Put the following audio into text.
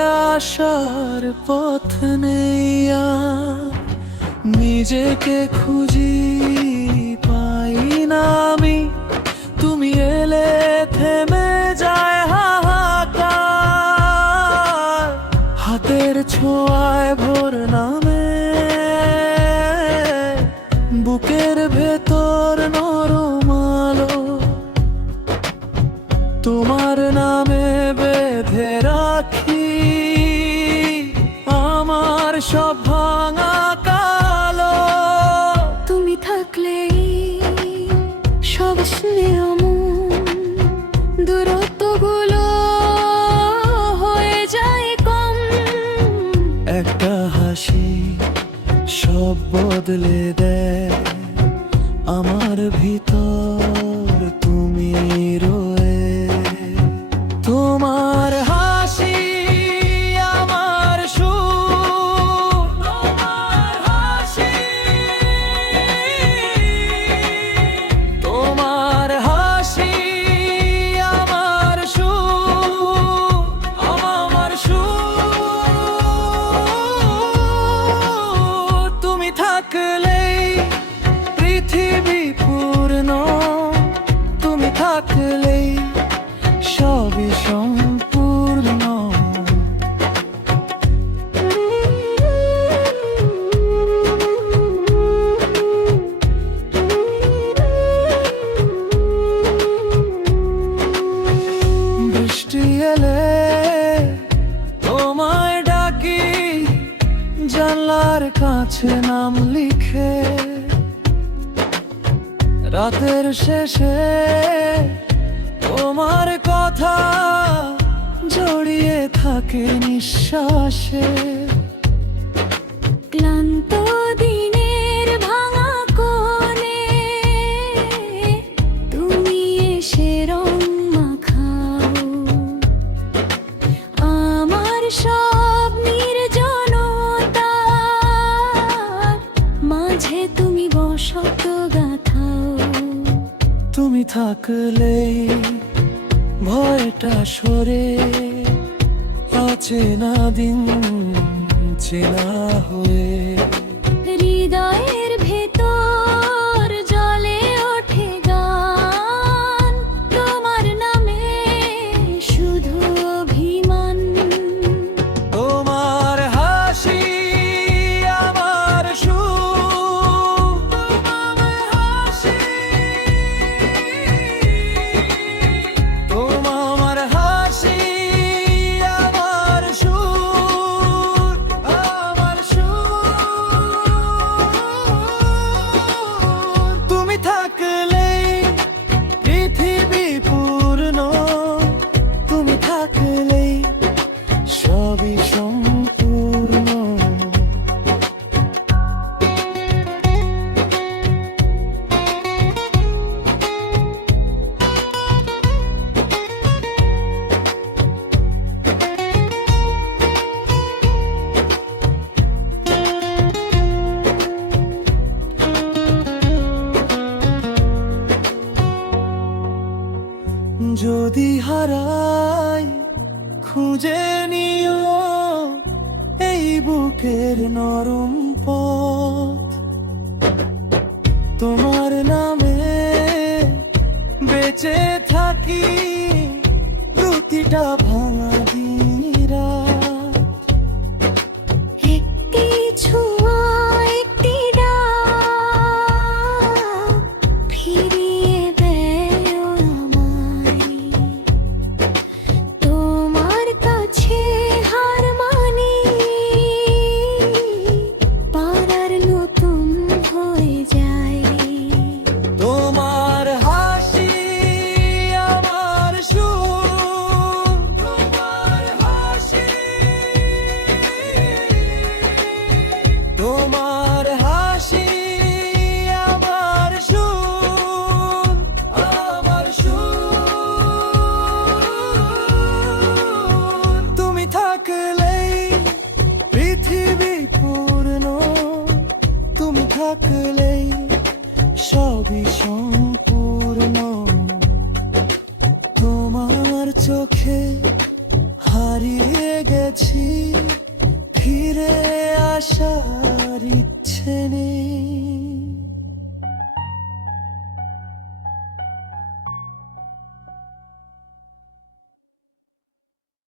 আসার পথ নেই আর, নিজেকে খুঁজি পাই না আমি, তুমি এলে থেমে যায় হাহাকার। হাতের ছোঁয়ায় ভোর নামে, বুকের ভেতর নরম আলো, তোমার নামে বেঁধে রাখি আমার সব ভাঙা কালো। তুমি থাকলেই সব স্নেহ দূরত্বগুলো হয়ে যায় কম। একটা হাসি সব বদলে দেয়, আমার ভিতর তুমি রয়ে। তোমার হাসি আমার সুর, তোমার হাসি, তোমার হাসি আমার সুর, আমার সুর। তুমি থাকলেই পৃথিবী পূর্ণ, তুমি থাকলেই সবই সম্পূর্ণ। বৃষ্টি এলে তোমায় ডাকি, জানলার কাছে নাম লিখে। রাতের শেষে তোমার কথা জড়িয়ে থাকে নিঃশ্বাসে। ক্লান্ত দিনের ভাঙা কোণে তুমি এসে রং মাখাও আমার সব নির্জনতার মাঝে, তুমি বসত গাথাও। তুমি থাকলেই ভয়টা সরে, অচেনা দিন চেনা হয়ে। হৃদয়ের ভেতর জ্বলে ওঠে গান, তোমার নামে শুধু অভিমান। তোমার হাসি আমার সুর, তোমার হাসি, তোমার হাসি আমার সুর, আমার সুর। তুমি থাকলেই পৃথিবী পূর্ণ, তুমি থাকলেই সবই সম্পূর্ণ। যদি হারাই খুঁজে নিও এই বুকের নরম পথ, তোমার নামে বেঁচে থাকি প্রতিটা ভাঙা দিন-রাত। একটি ছোঁয়া, একটি ডাক ফিরিয়ে দেয় আমায় তোমার কাছে। হার মানি পারার নতুন হয়ে যায়। তোমার হাসি আমার সুর, তোমার হাসি, তোমার হাসি আমার সুর, আমার সুর। তুমি থাকলেই পৃথিবী পূর্ণ, তুমি থাকলেই সবই সম্পূর্ণ। তোমার চোখে হারিয়ে গেছি আশার